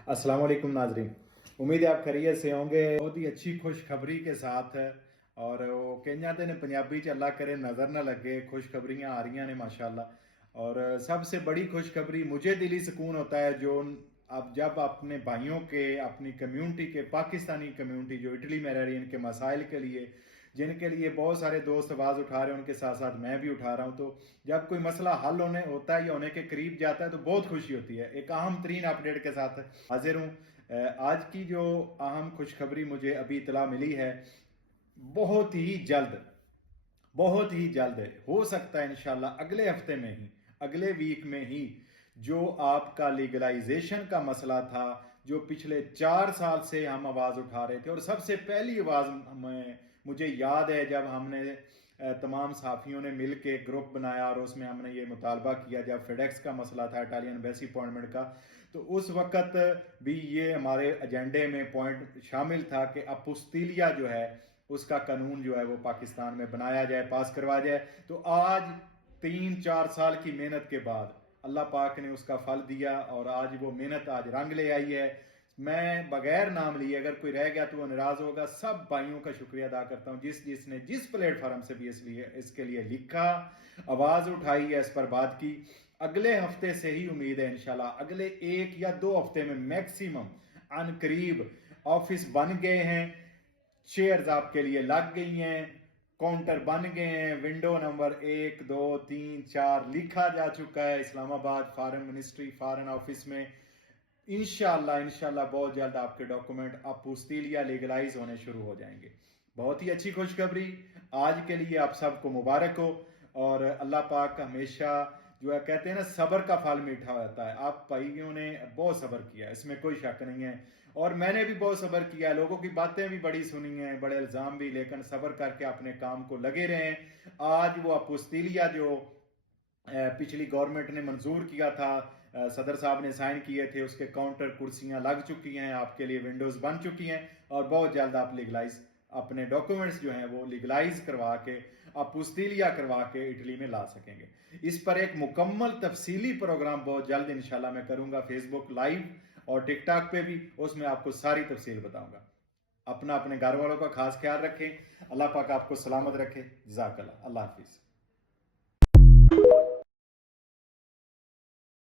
अस्सलाम वालेकुम नाजरीन, उम्मीद है आप खैरियत से होंगे। बहुत ही अच्छी खुशखबरी के साथ है और वो कहते ने पंजाबी च अल्लाह करे नज़र ना लगे, खुशखबरियाँ आ रही ने माशाल्लाह। और सबसे बड़ी खुशखबरी मुझे दिली सुकून होता है जो अब जब अपने भाइयों के, अपनी कम्युनिटी के, पाकिस्तानी कम्युनिटी जो इटली में रह रही है, इनके मसाइल के लिए, जिनके लिए बहुत सारे दोस्त आवाज़ उठा रहे हैं, उनके साथ साथ मैं भी उठा रहा हूँ। तो जब कोई मसला हल होने होता है या होने के करीब जाता है तो बहुत खुशी होती है। एक अहम तरीन अपडेट के साथ हाजिर हूँ। आज की जो अहम खुशखबरी मुझे अभी इतला मिली है, बहुत ही जल्द, बहुत ही जल्द है, हो सकता है इंशाल्लाह अगले हफ्ते में ही, अगले वीक में ही, जो आपका लीगलाइजेशन का मसला था, जो पिछले 4 साल से हम आवाज़ उठा रहे थे, और सबसे पहली आवाज़ मुझे याद है जब हमने तमाम साफियों ने मिल के ग्रुप बनाया और उसमें हमने ये मुतालबा किया जब फेडेक्स का मसला था, इटालियन एम्बेसी अपॉइंटमेंट का, तो उस वक्त भी ये हमारे एजेंडे में पॉइंट शामिल था कि अपुस्तिलिया जो है उसका कानून जो है वो पाकिस्तान में बनाया जाए, पास करवाया जाए। तो आज 3-4 साल की मेहनत के बाद अल्लाह पाक ने उसका फल दिया और आज वो मेहनत आज रंग ले आई है। मैं बगैर नाम लिए, अगर कोई रह गया तो वो नाराज होगा, सब भाइयों का शुक्रिया अदा करता हूँ जिसने जिस प्लेटफॉर्म से भी इसके लिए लिखा, आवाज उठाई है, इस पर बात की। अगले हफ्ते से ही उम्मीद है इंशाल्लाह, अगले 1 या 2 हफ्ते में मैक्सिमम अन करीब ऑफिस बन गए हैं, चेयर्स आपके लिए लग गई हैं, काउंटर बन गए हैं, विंडो नंबर 1, 2, 3, 4 लिखा जा चुका है Islamabad foreign ministry foreign office में। इंशाल्लाह इंशाल्लाह बहुत जल्द आपके डॉक्यूमेंट अपोस्टिलिया लीगलाइज होने शुरू हो जाएंगे। बहुत ही अच्छी खुशखबरी आज के लिए आप सबको मुबारक हो। और अल्लाह पाक हमेशा जो है, कहते हैं ना, सब्र का फल मीठा होता है। आप भाइयों ने बहुत सब्र किया, इसमें कोई शक नहीं है, और मैंने भी बहुत सब्र किया, लोगों की बातें भी बड़ी सुनी हैं, बड़े इल्जाम भी, लेकिन सब्र करके अपने काम को लगे रहे। आज वो अपोस्टिलिया जो पिछली गवर्नमेंट ने मंजूर किया था, सदर साहब ने साइन किए थे, उसके काउंटर कुर्सियां लग चुकी हैं, आपके लिए विंडोज बन चुकी हैं, और बहुत जल्द आप लीगलाइज अपने डॉक्यूमेंट्स जो हैं वो लीगलाइज करवा के, अपोस्टिलिया करवा के इटली में ला सकेंगे। इस पर एक मुकम्मल तफसीली प्रोग्राम बहुत जल्द इंशाल्लाह मैं करूंगा, फेसबुक लाइव और टिकटॉक पे भी, उसमें आपको सारी तफसील बताऊंगा। अपना अपने घर वालों का खास ख्याल रखें, अल्लाह पाक आपको सलामत रखे। जज़ाकल्लाह, अल्लाह हाफिज।